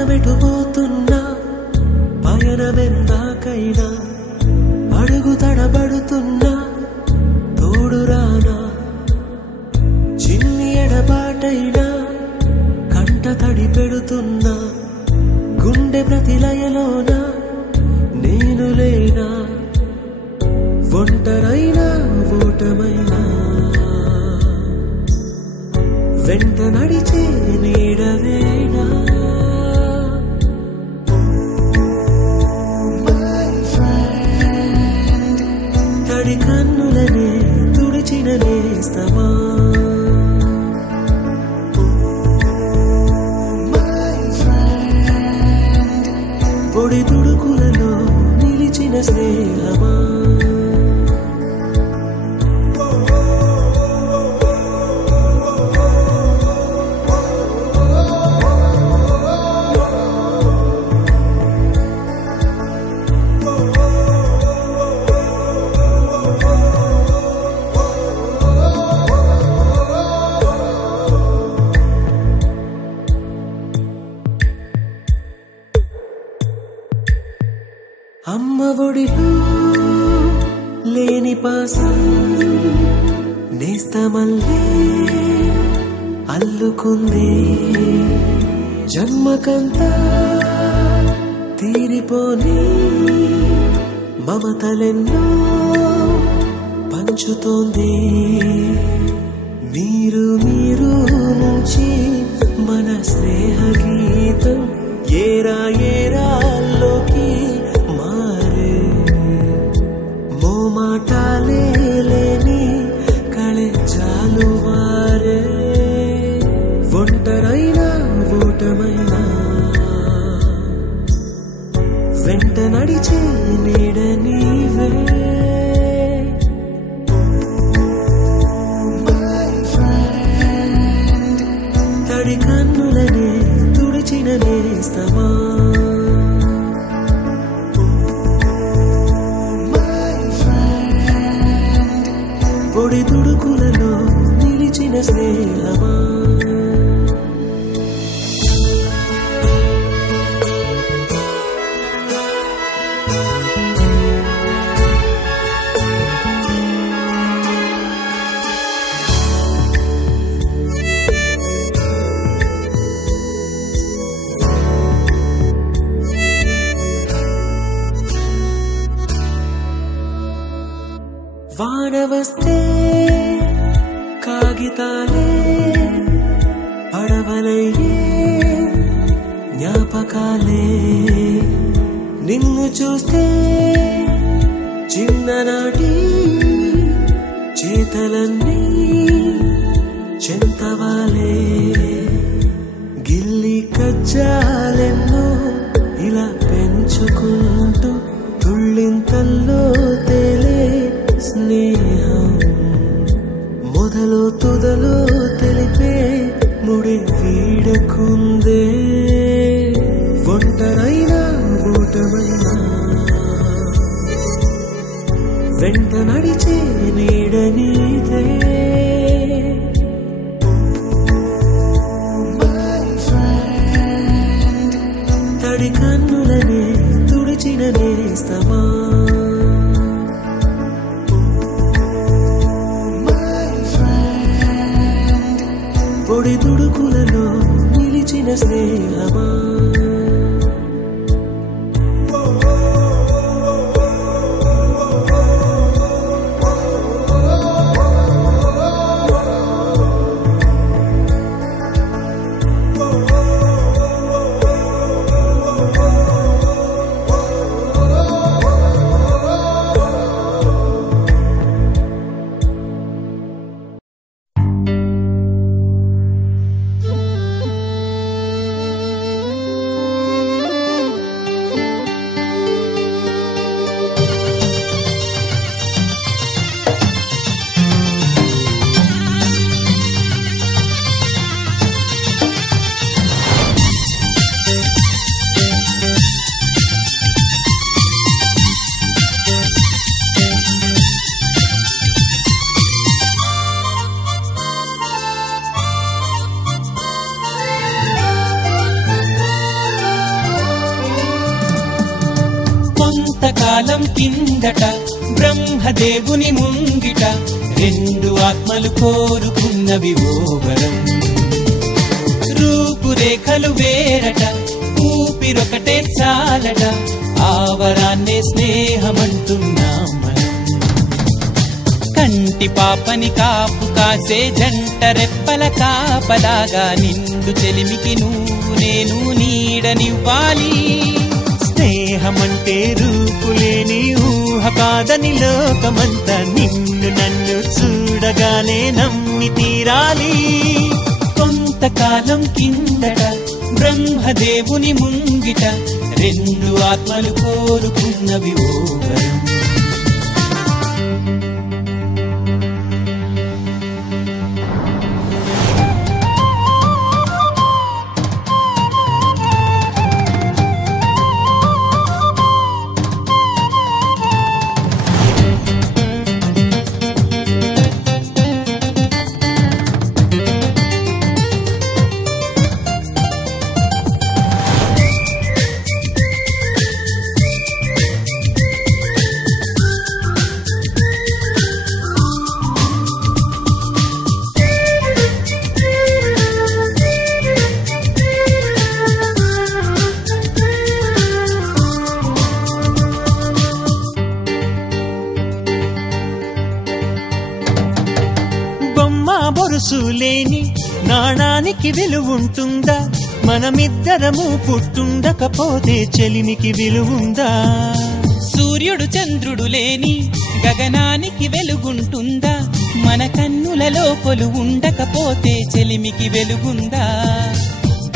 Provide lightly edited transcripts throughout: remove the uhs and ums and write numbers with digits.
పదమెటుపోతున్నా పయనమెందాకైనా అడుగు తడబడుతున్నా తోడురానా చిన్ని ఎడబాటైనా కంట తడి పెడుతున్నా గుండె ప్రతిలయలోన నేను లేనా ఒంటరైనా ఓటమైనా వెంట నడిచే నీడవేనా తడి కన్నులనే తుడిచిన నేస్తమా పొడి తుడుకులలో నిలిచిన స్నేహమా అమ్మ ఒడిలో లేని పాసం నేస్తమల్లే అల్లుకుంది జన్మకంతా తీరిపోని మమతలెన్నో పంచుతోంది మీరు మీరు నుంచి మన స్నేహ గీతం ఏరా ఏరాల్లోకి మాటాలే లేని కళెచ్చాలు వారే ఒంటరైనా ఓటమైనా వెంట నడిచే నీడ నీవే తడి కన్నులనే తుడిచిన నేస్తమా పొడి తుడుకులలో నిలిచిన స్నేహమా వాన వస్తే కాగితాలే పడవలయ్యే జ్ఞాపకాలే నిన్ను చూస్తే చిన్ననాటి చేతలన్నీ చెంతవాలే గిల్లి కజ్జాలెన్నో ఇలా పెంచుకుంటూ తుళ్ళింతల్లో తేలే స్నేహం మొదలు తుదలు తెలిపే ముడి వీడకుందే ఒంటరైనా ఓటమైనా వెంట నడిచే నీడ నీదే తడి కన్నులనే తుడిచిన నేస్తమా పొడి తుడుకులలో నిలిచిన స్నేహమా కొంతకాలం కిందట బ్రహ్మదేవుని ముంగిట రెండు ఆత్మలు కోరుకున్నవి ఓ వరం. రూపురేఖలు వేరట, ఊపిరొకటే చాలట, ఆ వరాన్నే స్నేహమంటున్నాం మనం. కంటి పాపని కాపు కాసే జంట రెప్పల కాపలాగా నిండు చెలిమికి నువ్వు నేను నీడనివ్వాలి. స్నేహమంటే రూపులేని ఊహ కాదని లోకమంతా నిన్ను నన్ను చూడగానే నమ్మి తీరాలి. కొంతకాలం కిందట బ్రహ్మదేవుని ముంగిట రెండు ఆత్మలు కోరుకున్నవి ఓ వరం. బొరుసులేని నాణానికి విలువుంటుందా? మనమిద్దరము పుట్టుండకపోతే చెలిమికి విలువుందా? సూర్యుడు చంద్రుడు లేని గగనానికి వెలుగుంటుందా? మన కన్నులలో కొలువుండకపోతే చెలిమికి వెలుగుందా?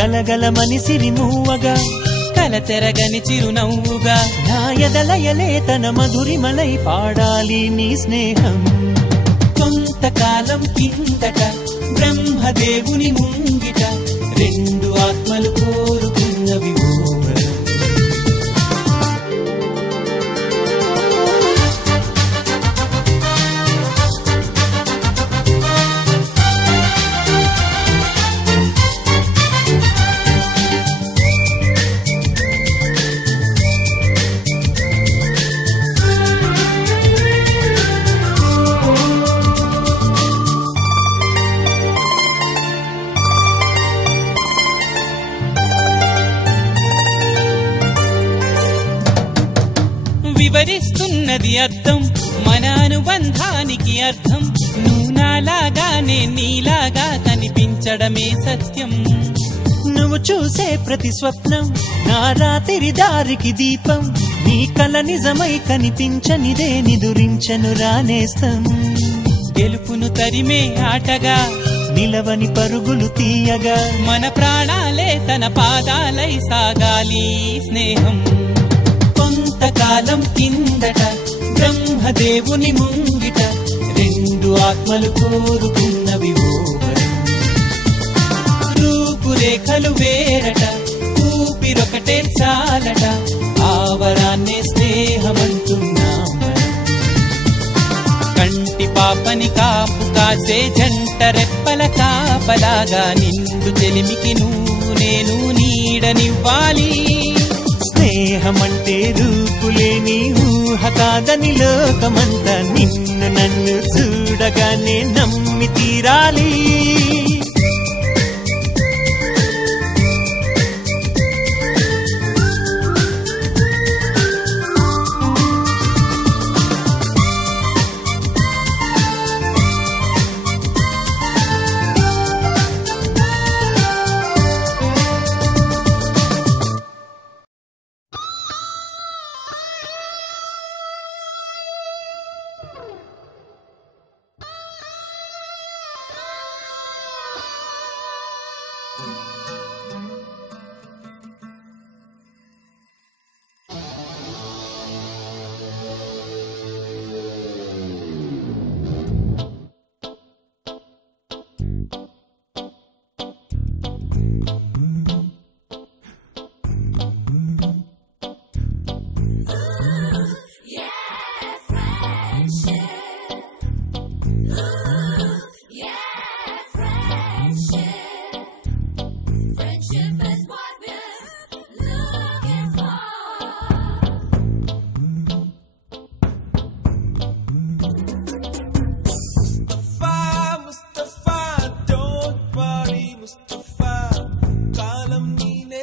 గలగలమని సిరిమూవగా కలతెరగని చిరునవ్వుగా నా ఎదలయలే తన మధురిమలై పాడాలి నీ స్నేహం. కొంతకాలం కిందట బ్రహ్మదేవుని ముంగిట రెండు ఆత్మలు కోరుకున్నవి ఓ వరం. వివరిస్తున్నది అర్థం మన అనుబంధానికి అర్థం. నువ్వు నాలాగానే నీలాగా కనిపించడమే సత్యం. నువ్వు చూసే ప్రతి స్వప్నం నా రాత్రి దారికి దీపం. నీ కల నిజమై కనిపించనిదే నిదురించను రానేస్తం. గెలుపును తరిమే ఆటగా నిలవని పరుగులు తీయగా మన ప్రాణాలే తన పాదాలై సాగాలి స్నేహం. కొంతకాలం కిందట బ్రహ్మదేవుని ముంగిట రెండు ఆత్మలు కోరుకున్నవి ఓ వరం. రూపురేఖలు వేరట, ఊపిరొకటే చాలట, ఆ వరాన్నే స్నేహమంటున్నాం మనం. కంటి పాపని కాపు కాసే జంట రెప్పల కాపలాగా నిండు చెలిమికి నువ్వు నేను నీడనివ్వాలి. స్నేహమంటే రూపులేని ఊహ కాదని లోకమంతా నిన్ను నన్ను చూడగానే నమ్మి తీరాలి.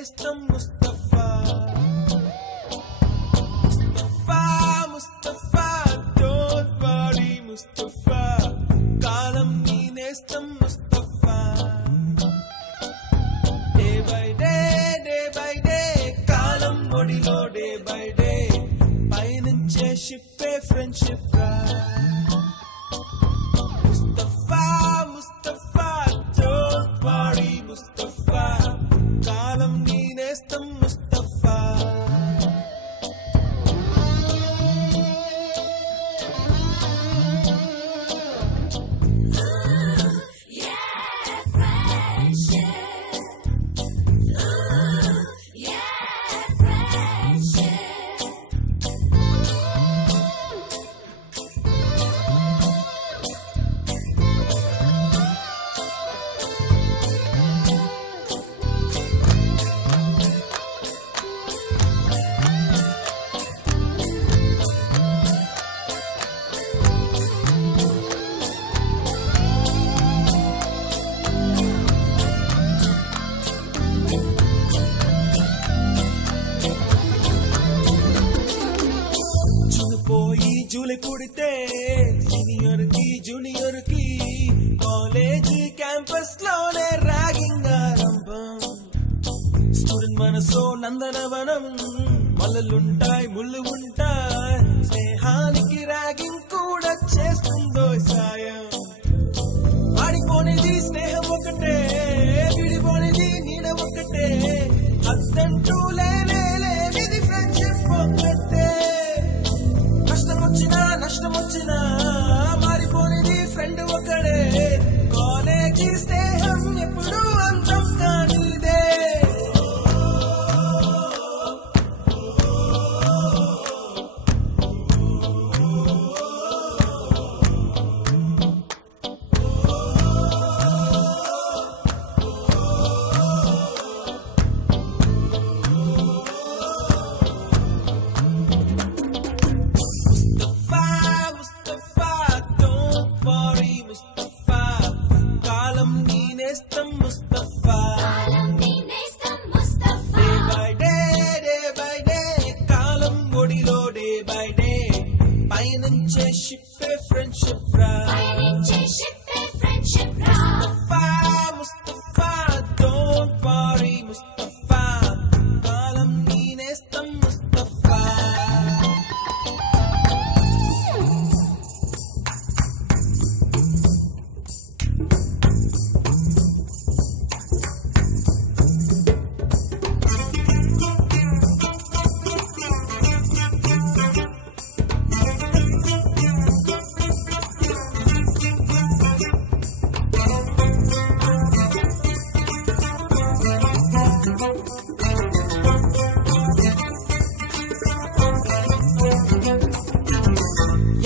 నేస్తం ముస్తఫా ముస్తఫా ముస్తఫా డోంట్ వరీ ముస్తఫా కాలం నీ నేస్తం ముస్తఫా డే బై డే కాలం ఒడిలో డే బై డే పయనించే షిప్పే ఫ్రెండ్షిప్ రా ముస్తఫా ముస్తఫా డోంట్ వరీ ముస్తఫా కాలం నీ నేస్తం ముస్తఫా జూలై పుడితే సీనియర్ కి జూనియర్ కి కాలేజీ క్యాంపస్ లోనే ర్యాగింగ్ ఆరంభం స్టూడెంట్ మనసో నందనవనం మల్లలుంటాయి ముళ్ళు ఉంటాయి స్నేహానికి ర్యాగింగ్ కూడా చేస్తుందో సాయం ఆడిపోనిది స్నేహం ఒకటే విడిపోనిది నీడ ఒకటే అద్దంటూ లేనిది ఫ్రెండ్షిప్ ఒకటే నష్టం వచ్చినా మారిపోనిది ఫ్రెండ్ ఒకడే కాలేజీ స్నేహం ఎప్పుడు అంతం కానిదే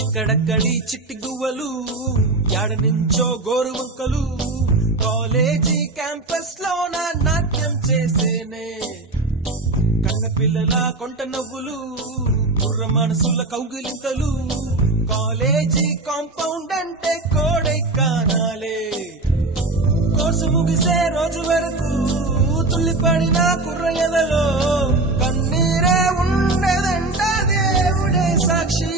ఎక్కడక్కడి చిట్టి గువ్వలు యాడ నుంచో గోరు వంకలు కాలేజీ క్యాంపస్ లోన నాట్యం చేసేనే కన్న పిల్లల కొంట నవ్వులు కుర్ర మనసుల కౌగిలింతలు కాలేజీ కాంపౌండ్ అంటే కోడై కానాలే కోర్సు ముగిసే రోజు వరకు తుల్లిపడిన కుర్ర ఎదలో కన్నీరే ఉండదంట దేవుడే సాక్షి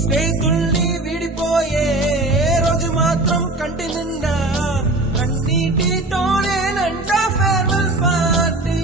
స్నేహితుల్ని విడిపోయే రోజు మాత్రం కంటి నిండా కన్నీటితోనేనంట farewell party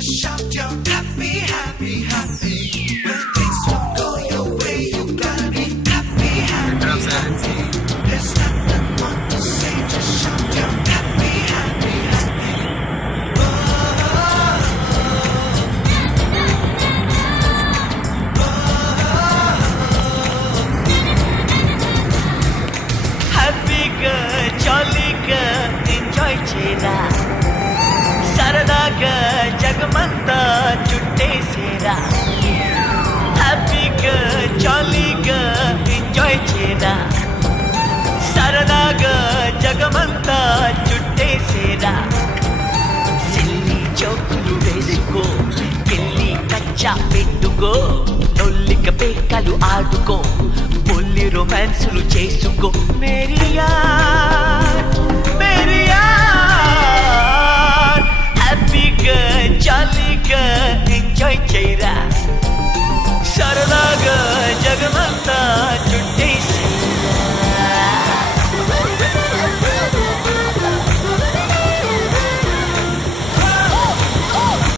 just shout your happy, happy, happy. When things don't go your way, you gotta be happy, happy, happy. There's nothing more to say, just shout your happy, happy, happy. హ్యాపీగా జాలీగా enjoy చేయరా సరదాగా జగమంతా చుట్టేసేరా హ్యాపీగా జాలీగా enjoy చేయరా సరదాగా జగమంతా చుట్టేసేరా సిల్లి చౌకులు వేసుకో గిల్లి కచ్చా పెట్టుకో నొల్లిక పేకలు ఆడుకో పొల్లి రొమాన్సులు చేసుకో మేరియా మేరియా హ్యాపీగా జాలీగా ఎంజాయ్ చేయరా